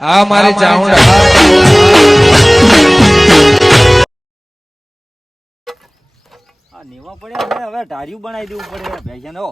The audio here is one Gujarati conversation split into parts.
આ મારી ચાઉંડા આ નેવા પડ્યા હવે ઢાર્યું બનાવી દેવું પડે. ભેંસા નો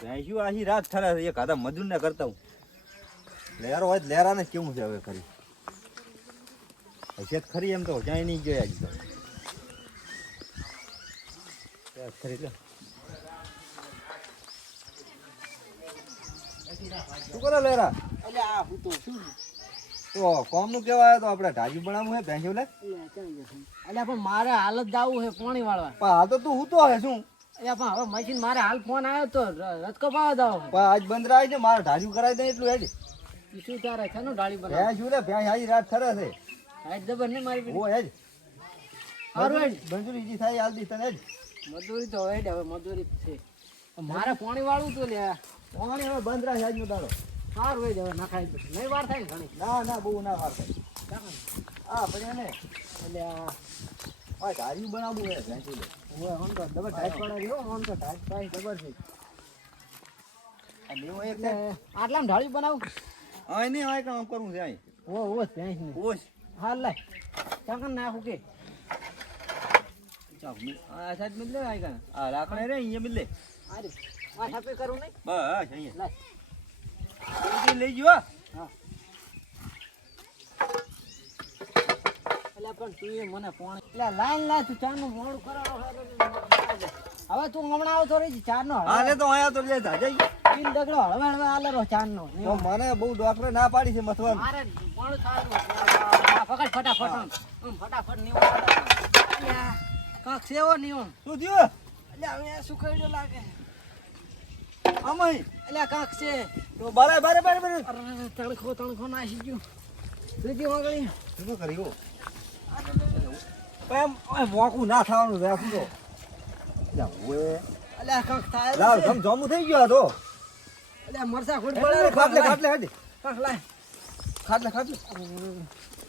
ભેંસ્યું આખી રાત ઠરે એક હાથા મજૂર ને કરતા હું. લેરો હોય લેરા ને કેવું છે હવે ખરી? હશે ખરી એમ તો ક્યાંય નહીં ગયા હજી તો ખરી શું કરો લેરા એટલે આ હું તો શું તો કોમનું કેવા આવ્યો તો આપણે ઢાર્યું બનાવવું હે ભેંસ્યું લે? એટલે પણ મારે હાલ જ જાવું છે પાણી વાળવા. પણ હાલ તો તું હું તો હે શું? અલ્યા પણ હવે મશીન મારે હાલ ફોન આવ્યો તો ર- રચકો પાવા પણ આજ બંધ રાય છે મારે ઢાજુ કરાવી દે એટલું હેડ. શું તારે છે નું ડાળી બનાવ ભેંસ લે ભેંસ આજી રાત થરે છે. હાઈટ જબર નહીં મારી ઓ હેડ. હારું હેડ. મંજૂરી ઈજી થાય હાલ દી તને હેડ. મજૂરી તો હેડ હવે મજૂરી છે. મારે પાણી વાળું તો લે પાણી હવે બંધ રાખે આજનો દાડો સારું હોય હવે ના તો નહીં વાર થાય ને ઘણી. ના ના બહુ ના વાર થાય. હા પણ એને એટલે આ ઢાર્યું બનાવવું હે ભેંસું લે. હવે આમ તો ડબલ ટાઈટ પડાવી લો આમ તો ટાઈટ પાઈ ડબલ છે. એટલે આટલામાં ઢાળી બનાવું? હા નહીં આ કામ કરવું છે અહીં ઓ ઓ ભેંસ ને ઓશ હાલ લાય. ચાકન નાખું કે? મી- આ સાઈડ મિલ આ લાકડા રે અહીંયા મિલ કરું નહીં? બસ અહીંયા. એટલે પણ તું મને પાણી એટલે લાઈન લાય તું ચારનું મોડું કરાવો હવે તું હમણાં આવતો રહી ચાર નો હા લે તો અહીંયા તો લે જા જઈ પીલ દગડો હળવે હવે આલે રહો ચાર નો તો મને બહુ ડોક્ટરે ના પાડી છે મથવાનું. મારે મોડું થવાનું પકડ ફટાફટ ફટાફટ. કાક સેવો નીવડ શું થયું? એટલે હવે કઈડો લાગે? આમાં એટલે કાંક છે. તો બારે બારે બારે. બારે તણખો તણખો નાસી ગયું. બીજી વાગળી શું કર્યું એમ મોકું ના થવાનું તો? લા ઓએ થાય લાવ જમ જમું થઈ ગયો તો. અલ્યા મરસા ખોટ ખાટલે ખાટલે ખાટલે હેડ. કાક લાય. ખાટલે ખાટલે.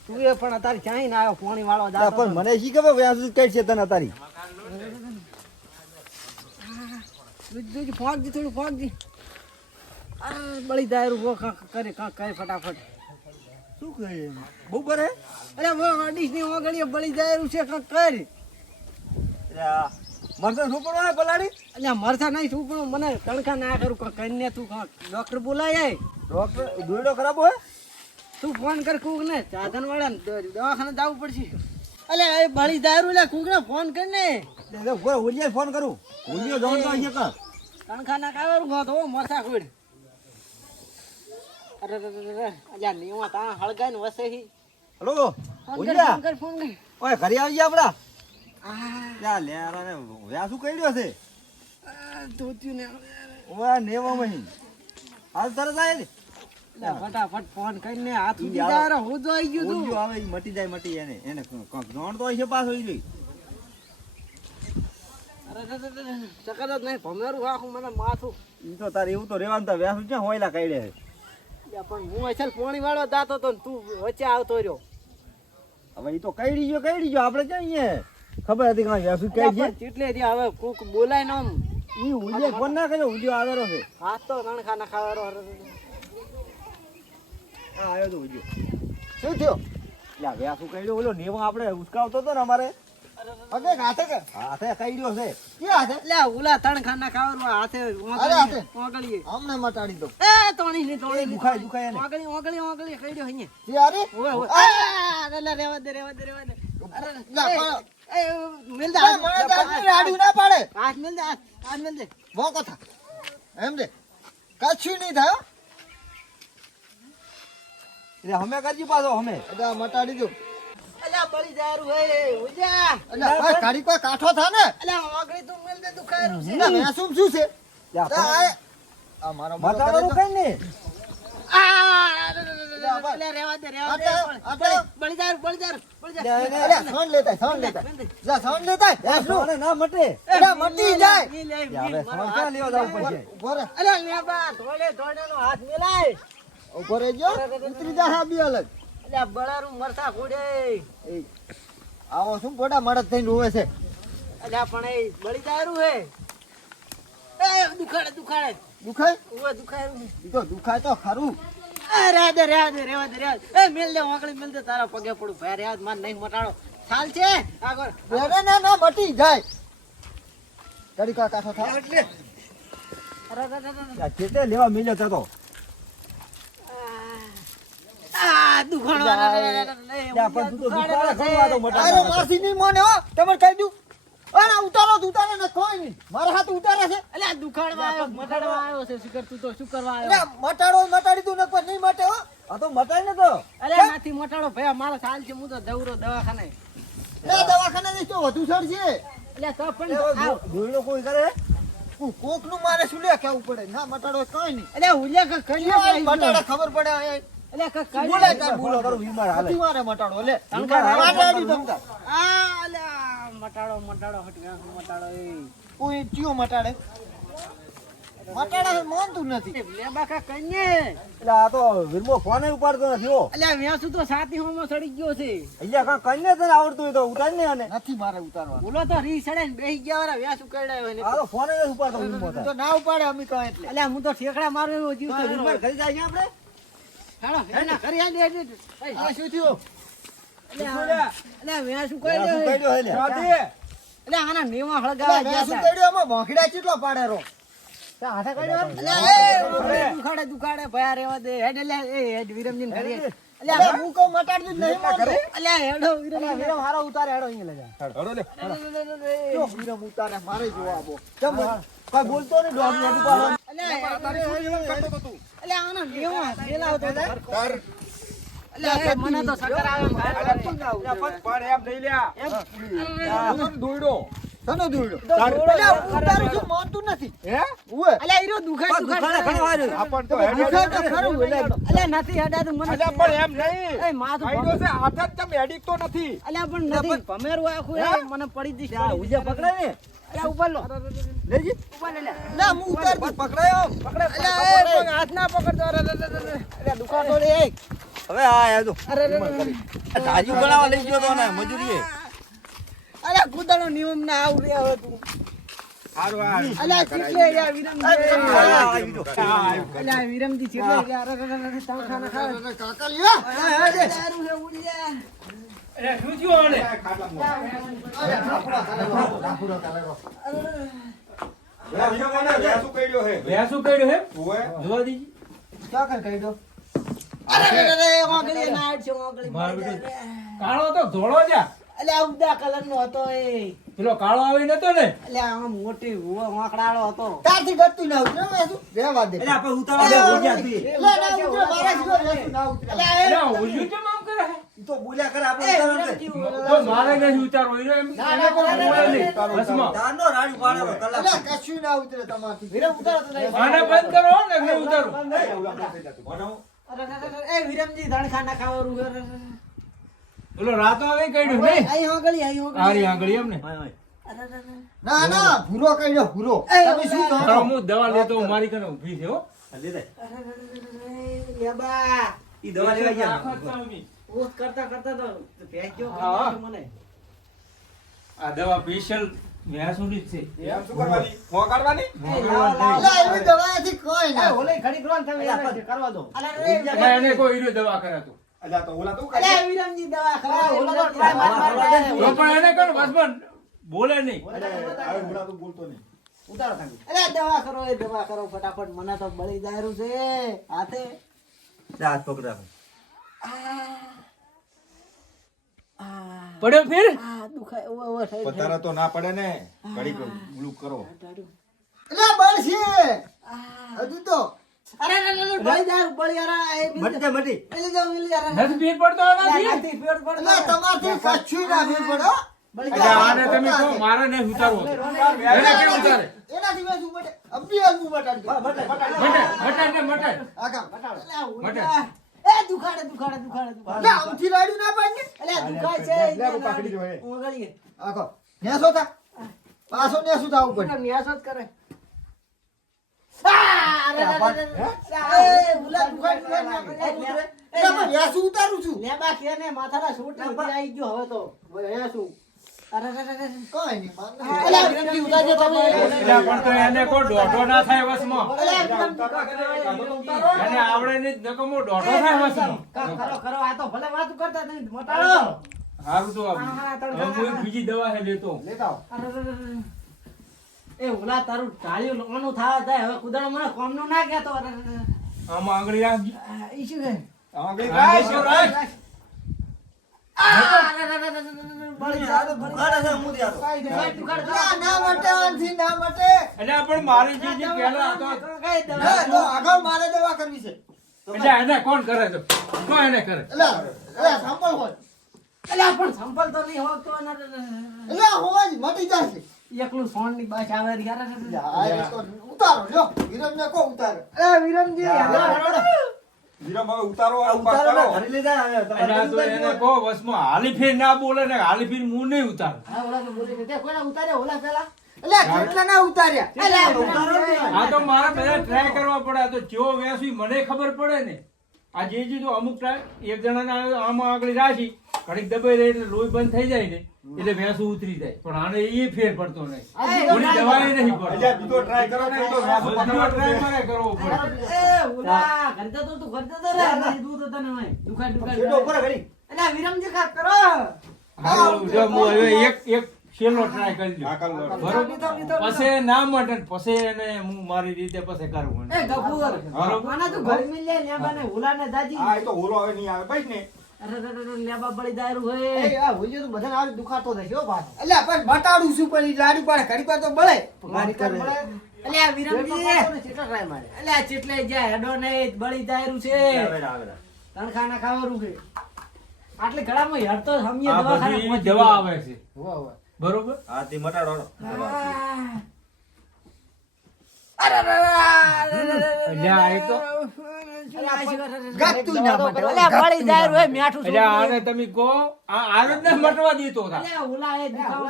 તું એ પણ તારી ક્યાંય ના આવ્યો પાણી વાળો પણ મને શી ખબર વ્યાસ કઈ છે તને તારી દૂધ ફોંકજી થોડું ફોંકજી આ બળી વો કાંક કરે કાંક કરે ફટાફટ. શું કહે બહુ કરે? અરે વો અડીશની ઓગળી બળી દાયરું છે કાંક કર. મરસા શું કરો પલાડી અને મરસા નહીં શું પણ મને તણખા ના કરું કાંક કરીને તું કાંક ડોક્ટર બોલાય. ડોક્ટર દોયડો ખરાબ હોય? તું ફોન કર કુક ને સાધન વાળા દવાખાને જવું પડશે. અલે એ બળી દારૂ લે કુક ને ફોન કર ને દે ઊભો હોલિયા ફોન કરું. હોલિયો જોન તો અહીં કર. કણખા ના કાવરું ગો તો મરસા ખોડ. અરે અરે અરે અરે અલ્યા નીવા તા હળગાઈને વસે હી. હલો હોલિયા ફોન કર ફોન કર. ઓય ઘરે આવી ગયા આપડા. આ. લે લેરા ને વ્યાસ શું કર્યો છે? ધોત્યું ને ઓય નેવા મહી હાલ તરત ને. લે ફટાફટ ફોન કરીને હાથ ઉડી જાય રે હું જોઈ ગયું તું આવે મટી જાય મટી એને એને કોક જોણ તો છે પાછો જોઈ ચકર જ નહીં ભમેરું આખું મને માથું. ઈ તો તારે એવું તો રેવાનું તો વ્યાસ છે હોયલા કાઢે પણ હું અસલ પોણી વાળો દાતો તો તું વચ્ચે આવતો રહ્યો. હવે ઈ તો કઈડી ગયો કઈડી ગયો આપણે ક્યાં અહીંયા? ખબર હતી કાં વ્યાસ કઈ ગયા ચીટલે થી હવે કુક બોલાય ને આમ. ઈ ઉજે ફોન ના કર્યો ઉજ્યો આવેલો છે. હાથ તો રણખા ના ખાવાનો અરે, અરે, અરે. આવ્યો તો ઉલિયો શું થયો? લ્યા વ્યાસ કઈડ્યો ઓલો નેવા આપણે ઉસકાવતો હતો ને અમારે? અગે હાથે કે? હાથે કઈડ્યો છે. કે હાથે? લે ઉલા તણખા ના ખાવાનું હાથે હાથે. ઓગળીએ. આમને મટાડી દો. એ તણી ની તણી દુખાય દુખાય ને ઓગળી ઓગળી ઓગળી કહી દો અહીંયા અરે ઓવે ઓવે. આ, લે, લે, રેવા દે રેવા દે રેવા દે. અરે, લા, એ, મિલ દે આ રાડ્યું ના પાડે. હાથ મિલ દે હાથ મિલ દે વો কথা એમ દે. કશું નહીં થાય એટલે અમે કરજી પાછો અમે એટલે મટાડી દો. અલ્યા બળી જારું હે ઉજા. અલ્યા ભાઈ કાઢી કોઈ કાઠો થા ને? અલ્યા ઓગળી તું મેલ દે દુખાયરું છે. ના મેસુમ શું છે? આ મારો મટાડવાનું કઈ ને. હાથ મિલાય. ઊભો રહેજો. ઉતરી જા હા બી અલગ. અલ્યા બળારું મરસા ખોડે એ. આવો શું પોડા મળત થઈને રોવે છે? અલ્યા પણ એ બળી દારૂ હે. એ દુખાડે દુખાડે. દુખાય? ઓવે દુખાય તો દુખાય તો ખરું. રેવા દે રેવા દે રેવા દે રે એ મેલ દે મેલ દે તારા પગે પડું. ભાઈ રેવા માર નહીં મટાડો. ચાલ છે આગળ. ના ના ના મટી જાય. ઘડી કા કાઠો એટલે. અરે, અરે, અરે, અરે. લેવા મિલ્યો તો આ દુખાણો અરે, અરે, અરે, અરે, અરે, ત્યાં પણ તું તો દુખાડે દુખાડે છે. ખણવા તો મોટા અરે માસી નહીં મોને હો તમે કહી દઉં. અરે ઉતારો ઉતારે ને કોઈ નહીં. મારા હાથ ઉતારે છે. અલ્યા, દુખાડવા આવ્યો મટાડવા આવ્યો છે શિખર તું તો શું કરવા આવ્યો? મટાડો મટાડી દઉં ને નહીં મટે હો. આ તો મટાય ને તો અલ્યા નથી મટાડો ભાઈ મારો ચાલ છે હું તો દવરો દવાખાને. એ દવાખાને જઈશ તો વધુ સડ છે. અલ્યા તો પણ આવ. કોઈ કરે. કોકનું મારે શું લે કેવું પડે? ના મટાડો કઈ નહીં. કાંઈક કરી લે. મટાડે ખબર પડે નથી મારે મટાડો લે. તણકા હાલે. મારે તમતા આ અલ્યા મટાડો મટાડો હટવ્યા મટાડો એ. કોઈ ચિયો મટાડે. મટાડે માનતું નથી. લેબા કા કઈને એટલે આ તો વીરમો ફોન ઉપાડતો નથી હો. અલ્યા વ્યાસુ તો સાતી સડી ગયો છે. અહીંયા કાં કઈને તને આવડતું હોય તો ઉતાર ને નથી મારે ઉતારવાનું. બોલો તો રી સડે ને ગયા વ્યાસુ તો ફોન ઉપાડતો ના ઉપાડે અમે કહે એટલે. અલ્યા હું તો ઠેકડા મારું એવું જીવ બીમાર જાય આપણે? દુખાડે ભયા રેવા દે. હેડ અલ્યા એ હેડ વિરમજી ને ઘરે અલ્યા, હું કહું મટાડતું જ નહીં માનતો. અલ્યા હેડો વિરમજી વિરમ હારો ઉતારે હેડો અહીંયા લઈ જા. જો વિરમ ઉતારે મારે જોવા આવો. કેમ બોલતો અલ્યા તો. મને તો? મને એ માથું ભમે- અલ્યા પણ નથી. ભમેરું આખું મને પડી દીધી પકડે ને. નિયમ ના આવ રે હવે તું વિરમજી આ તો. અરે ક્યાં કર. કાળો તો ધોળો જા અલ્યા ઉદા કલર નો હતો એ પેલો કાળો આવી નતો ને એટલે આમ મોટી હુવો વાંકડાળો હતો તારથી ગતું ના ઉતરે, શું? દે. એટલે આપણે ઉતારવા દે, ઉજ્યા છીએ. લે, ઉતરે, મારા રહેતું ના ઉતરે. એટલે? ઈ તો બોલ્યા કરે આપણે તો મારે નહીં એમ ના, ના, કશું ના ઉતરે તમારથી. ઉતારો તો નહીં. આને બંધ કરો ને ઉતારો એ વિરમજી ધણખા ના ખાવાનું રાતો આવી કાઢ્યું નહીં આરી આંગળી એમ ને. ના ના ભૂરો કહી દો ભૂરો તમે શું હું દવા લેતો હું મારી કને ઊભી છે હો લે લેબા. ઈ દવા લેવા ગયા નહીં. ઓત કરતા કરતા તો હા. મને. આ દવા સ્પેશિયલ વ્યાસુડી જ છે. એ, લાવો, લાવો, અલ્યા, લાવો. એવી દવાથી કોઈ ના ઓલે ઘડીક રો તમે કરવા દો. અરે, અરે, એને કોઈ હીરો દવા કરાતો અરે, વિરમજી દવા ખવડાવે, ઓલો તો try માર માર હા, કરે. તો પણ એને કરો બસમાં બોલે નહીં. ઉતારો. અરે, દવા કરો એ દવા કરો ફટાફટ. મને તો બળી જાય છે હાથે પકડ. આ પડ્યો ફેર? દુખાય ઓવે ઓવે થઈ પતારા તો ના પડે ને? ઘડી ઓલું કરો. અલ્યા બળશે હજુ તો. અરે અરે અરે બળી દાયરું બળી અરે એ મટી મટી. મિલી જાઓ મિલી જાઓ નથી ફેર પડતો આનાથી નથી પેટ પડતો. અલ્યા તમારથી કશું ના ફેર પડે. બળી એટલે આને તમે કહો મારે નહીં ઉતારવો. એને કેમ ઉતારે? એનાથી મેં શું બટે અભિયાન હું બટાડી દઉં. મટાડ મટાડ દુખાડે દુખાડે દુખાડે દુખાડે. અલ્યા, આમથી રાડ્યું ના પાડીને. અલ્યા દુખાય છે ઓગળીએ આખો. નેસો થા. પાછો નેસું થાવું પડે. ન્યાસ જ કરે. એટલે નેસું ઉતારું છું. ને બાકી ને માથાના શૂટ આવી ગયો હવે તો. શું થાય થાય બીજી દવા હે લેતો. એ ઓલા તારું ટાળ્યું લોનું થવા જાય હવે કુદાડો મને કોમનું ના કહેતો. આમાં આંગળી રાખજે ઈ શું છે? આંગળી આંગળી રાખ. રાખ? જે જે. ના, એટલે એટલે એટલે હોય અલ્યા, પણ સંભળ તો નહીં હોતો તો. એટલે હોય જ, મટી જશે એકલું સોંડની બાશ આવે યાર, અરે, અરે. આ એ ઉતારો લ્યો વિરમને કો ઉતારો અરે, વિરમજી, ઉતારો ઉતારો. ને ઘરે લઈ જાય હવે. એટલે તમારે આ તો ઉતારી એને દેવાનું. કહો વસમાં હાલી ફેર ના બોલે ને હાલી ફેર હું નહીં ઉતાર હા, ઓલા તો તે કોઈને ઉતાર્યા, ઓલા પેલા? એટલે કેટલા ના ઉતાર્યા અલ્યા, ઉતારો જ નહીં. આ તો મારે બધા ટ્રાય કરવા પડે તો ચેવો વેસી મને ખબર પડે ને આ જે અમુક ટ્રાય એક જણાના આમાં આગળ રાખી ઘડીક દબાઈ રહે એટલે લોહી બંધ થઈ જાય ને એટલે ભેંસ ઉતરી જાય. પણ આને એ ફેર પડતો નહીં. ઓલી દવાએ નહીં પડતો. બીજો ટ્રાય કરો બીજો ટ્રાય કરે કરવો પડે. એ, ઉલા કરતા તો તું કરતા તો રે, દૂધ તો તને હોય. દુખાય, દુખાય, હેડો, ઉપર ઘડી. એટલે વિરમજી કાંઈક કરો. જો હું હવે એક એક છેલ્લો ટ્રાય કરી હા, લઉં કરી લો. બરોબર? લીધો, લીધો, લીધો. પછી ના મટે ને પછી એને હું મારી રીતે પછી કરું એ, ગફુર. આના તું દાજી. ઓલો હવે નહીં આવે. બસ ને. લેબા બળી દારૂ હોય. એ, આ હોઈએ તો બધાને આવી દુખાતો થશે હો પાછો. એટલે પણ બતાડું છું પણ ઈ પાડે ઘડી પર તો બળે ઘડી પર બળે. અલ્યા, વિરમજી. ને ચેટલા try મારે. અલ્યા, ચેટલે જાય, હેડો નહીં, બળી દારૂ છે. તણખાના ખાવાનું છે. આટલે ગળામાં હેડતો હમીએ દવાખાને દવા આવે છે હોવે, હોવે. બરોબર મટાડો અરે, અરે, અરે, અરે, ગાતું ના માટે, અલ્યા, બળી ગાતું દારૂ ના હોય, આને તમે કહો આ આને ને મટવા દીધો હતા અલ્યા, ઓલા એ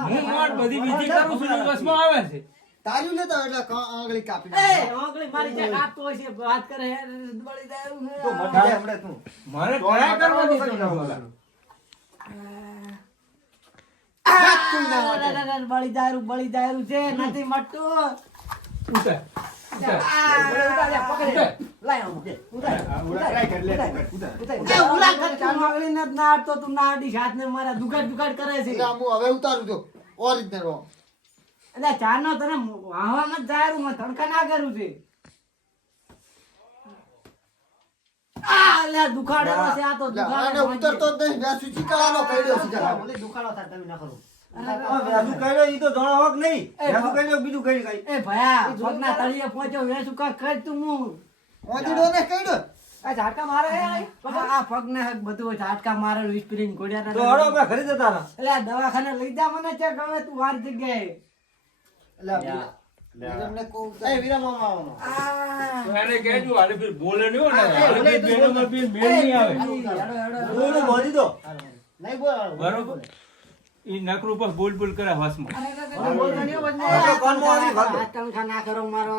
હું માર બધી વિધિ કરું છું ને આવે છે. તાર્યું લેતો એટલે આંગળી કાપી એ, આંગળી મારી જે કાપતો છે, વાત કરે હે, બળી દારૂ તો મટી જાય હમણાં તું. મને ટ્રાય કરવા દીધો ના અરે, માટે. અરે, અરે, બળી દારૂ બળી દારૂ છે નથી મટતું. ઉતાર ઉતાર આ, પકડી. જ ના અડતો તું ના અડીશ, હાથને મારા દુખાડ દુખાડ કરે છે. એટલે હું હવે ઉતારું છું. ઓરિજિનલ રો. એટલે ચારનો તને વાહવામાં જ જાહેરું તડકા ના કરું છે. આ, અલ્યા, છે આ તો એટલે ઉતરતો જ નહીં વ્યાસુ ચીકણાનો કર્યો છે જરા. દુખાડો થાય તમે ના કરો. આ વ્યાજુ કર્યો ઈ તો જાણો હોક નહીં. એ વ્યાજુ ભ- કર્યો બીજું કઈ કઈ. એ ભયા પગના તળિયે પહોંચ્યો વેસું કાંઈક કર તું હું ઓંધીડો ને કઈડો. આ ઝાટકા મારે હે આ? પગને હક બધું ઝાટકા મારે વિસ્પરિંગ ગોળિયા તો હળો અમે જતા રહા એટલે આ દવાખાને લઈ જા મને છે ગમે તું વાર જગ્યાએ. એટલે વિરમને કહું તો- આ. એને કહેજો હાલે ફીર બોલે નહીં ને. હાલે ફીર બેનોમાં બી મેળ નહીં આવે. હેડો, હેડો, હેડો. દોયડું બાંધી દો નહીં બોલાવાનું. બરોબર. ઈ નકરું પર બોલ બોલ કરે હસમાં. અરે, બોલ ના કરો મારો.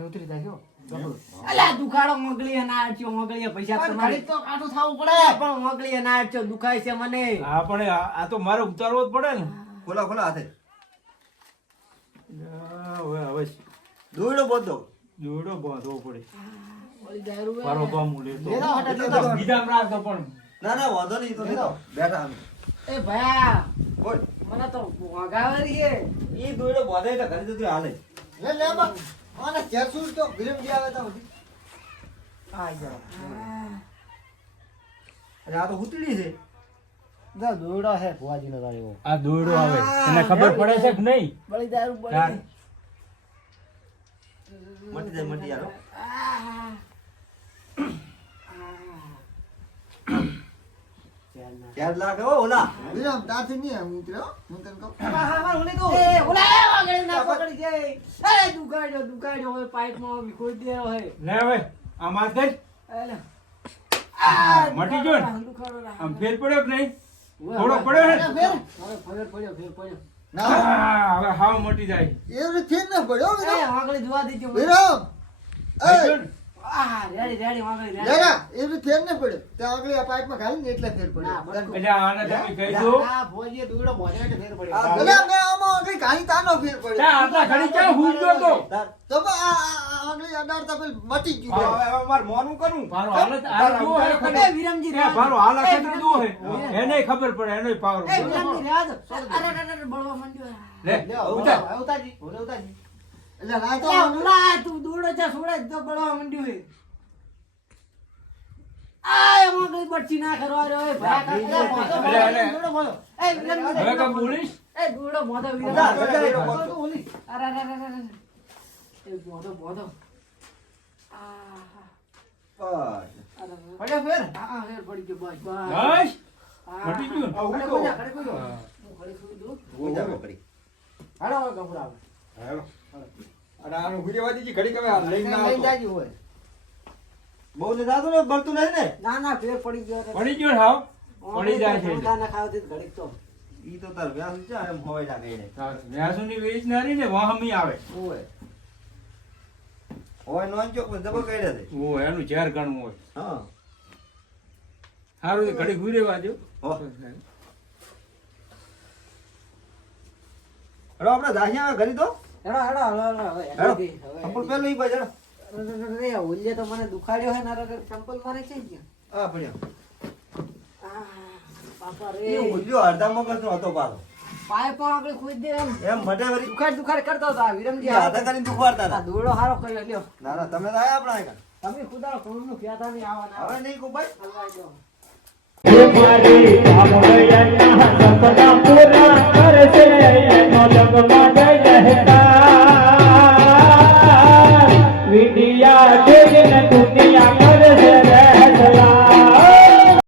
ઉતરી જાય છો. અલ્યા, દુખાડો ના આડચ્યો, મોગલીએ પૈસા તમારી. પણ મોગલીએ ના આડચ્યો, દુખાય છે મને. હા પણ આ તો મારે ઉતારવો જ પડે ને. ખોલા ખોલા હાથે. હવે હવે દોડો બાંધો. દોડો બાંધવો પડે. મારો ગામ લેતો તો. બીજા લેતો. તો પણ. ના ના વાંધો નહીં તો લીધો બેઠા અમે. એ ભયા બોલ. મને તો વગાવે છે. ઈ દોયડો બાંધે એટલે ઘરે જતું હાલે. લે, લે, બા. આને ચેરસું તો વિરમજી આવે તો સુધી. એટલે આ તો હુતડી છે. આ દોયડો આવે. તને ખબર પડે છે કે નહીં? બળી દારૂ. બળી મટી જાય મટી યાર હો. ચાર લાખ હો ઓલા વિરમ, તારથી નહીં આમ ઉતર્યો, હું તને કહું. એ, ઓલા એ વાગડી ના પકડી જાય. અરે, દુખાડ્યો, દુખાડ્યો હોય, પાઇપમાં વિખોઈ દેલો હોય. લે હવે આમ દે અલે. મટી ગયો ને? દુખાડો ના. આમ ફેર પડ્યો કે નહીં થોડો પડ્યો ને ફેર. ફેર પડ્યો, ફેર પડ્યો. ના, હવે હાવ મટી જાય એ ફેર ના પડ્યો, એ, વિરમ. જોવા દેજો વિરામ મટી હવે ગયું મારે મોનું કરું. વિરમજી મારો હાલ. એને ખબર પડે એનો પાવર. અરે, અરે, અરે, બળવા માંડ્યો. લે ઉતાર. ઉતારજી, ઉતારજી. એટલે ના તો એ ઉલા, તું દોડો છે, છોડે તો બળવા માંડ્યું હે. આ એમાં કઈ ના કરવા રહ્યો. દોડો. એ હવે કાં બોલીશ એ દોડો મોઢો વિરમજી. બધા, બધા દોડો, દોડો, દોડો, ઓલી. અરે, અરે, અરે, અરે. એ મોઢો, મોઢો. આહા. બસ. અરે, અરે. પડ્યો ફેર હા, ફેર પડી ગયો, બસ, બસ. મટી ગયું ખડે ખડે ખડે. હાલો. હેલો. અને ઘડીક હવે લઈને ના લઈ જાજી હોય. બહુ ને દાદુ ને બળતું નથી ને? ના ના ફેર પડી ગયો પડી ગયો હાવ? પડી જાય છે. ના ખાવ તે ઘડીક તો. ઈ તો તાર વ્યાસ છે એમ હોય લાગે એને વ્યાસુની વેચનારી ને વાહમી આવે. હોય. હોય નોન ચોક પણ જબર કાઢ્યા છે. ઓ એનું ઝેર ગણવું હોય. હા. સારું ઘડી ઘૂરે વાજો હો. હેડો આપણે દાહિયા ઘરી તો? હેડો હેડો હેડો હવે હેડો સંપલ પેલો ઈ બજાર રે ઓલ્લે તો મને દુખાડ્યો હે નારા સંપલ મારે છે કે આ પડ્યો બાપા રે. ઓલ્યો અડધા મગજ નો હતો પાલો પાય પણ આપણે ખોઈ દે એમ. એમ મઢે વરી દુખાડ દુખાડ કરતો હતો આ વિરમજી આધા કરીને દુખવાડતા હતા. દોડો હારો કર્યો લ્યો. ના ના તમે આયા આપણા આગળ. તમે ખુદા કોણનું કહેતા નહીં આવવાના હવે નહીં કુબાઈ હલવા દો મારી